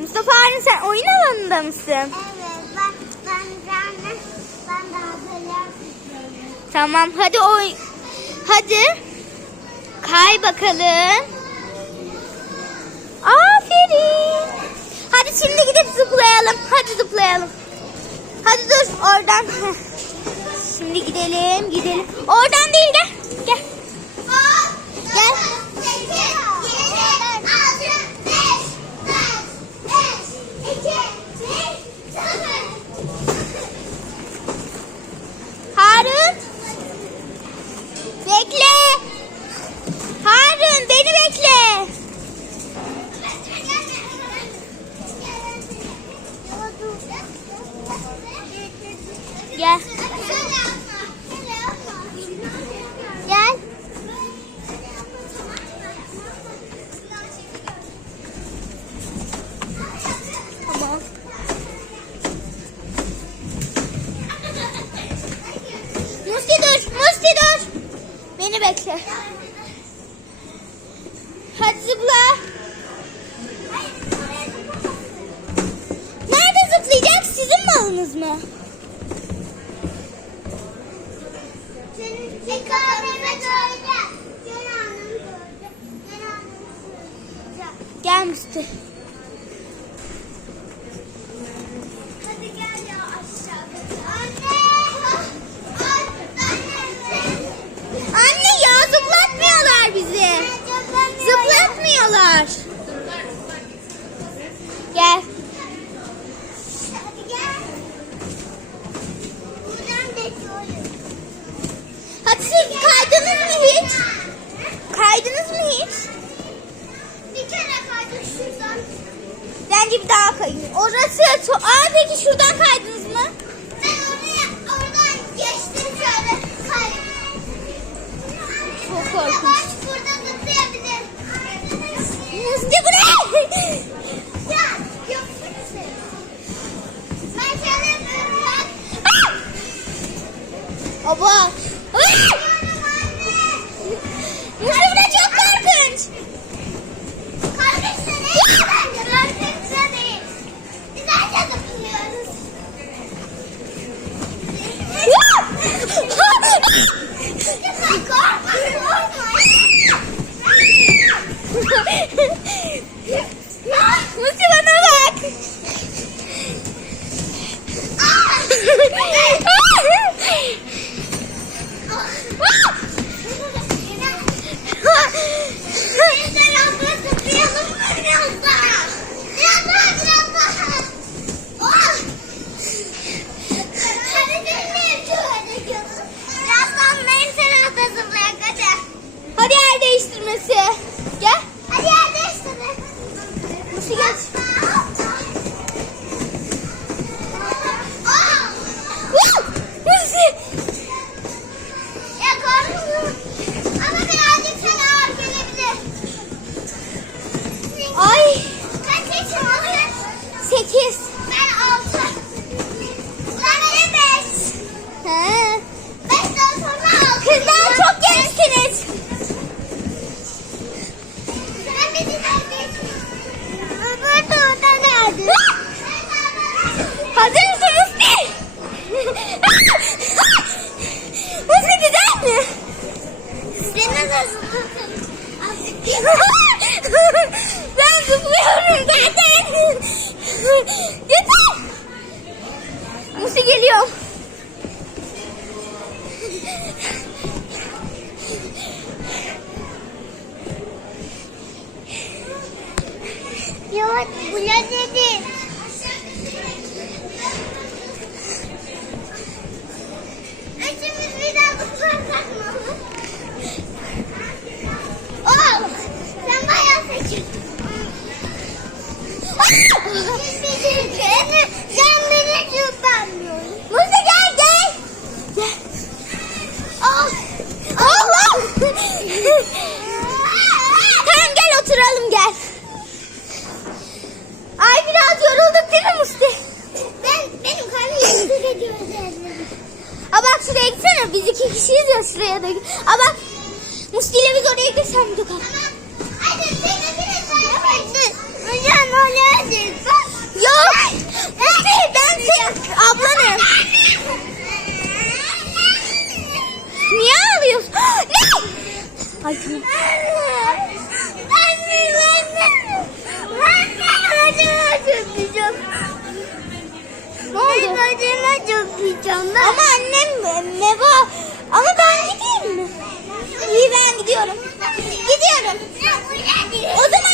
Mustafa Harun sen oyun alanında mısın? Evet ben ben ben ben daha böyle Tamam hadi oy. Hadi. Kay bakalım. Aferin. Hadi şimdi gidip zıplayalım. Hadi zıplayalım. Hadi dur oradan. Şimdi gidelim gidelim. Oradan değil. Gel. Harun. Bekle. Harun beni bekle. Gel. Gel. Tamam. Musti Musti dur. Beni bekle. Hadi zıpla. Nerede zıplayacak? Sizin malınız mı? Gel Musti. Hadi gel ya aşağıda. Anne ya zıplatmıyorlar bizi. Zıplatmıyorlar. Gel. Hadi gel. Buradan geçiyoruz. Hadi siz kaydınız mı hiç? Hiç? Bir kere kaydık şuradan. Bence bir daha kayın. Orası çok... Aa peki şuradan kaydınız mı? Ben oraya oradan geçtim şöyle kaydım. Çok korkunç. Burada zıplayabilir. Musti buraya. Ya Ben Baba. Aa! Musimy na lek! değiştirmesi. Gel. Hadi yer değiştirmesi. Nasıl geç? Ay. Kaç yaşın? 8. ben zıplıyorum zaten. Yeter. Musti geliyor. Yok bu ne dedi? işte. Ben benim karnım yüzük ediyor Aa bak şuraya gitsene biz iki kişiyiz ya şuraya da. Aa bak Musti ile biz oraya gitsem mi dokan? Yok. Ben senin ablanım. Niye ağlıyorsun? ne? Ay, Arkadaşlarıma çok ben. Ama annem ne var? Ama ben gideyim mi? İyi ben gidiyorum. Gidiyorum. O zaman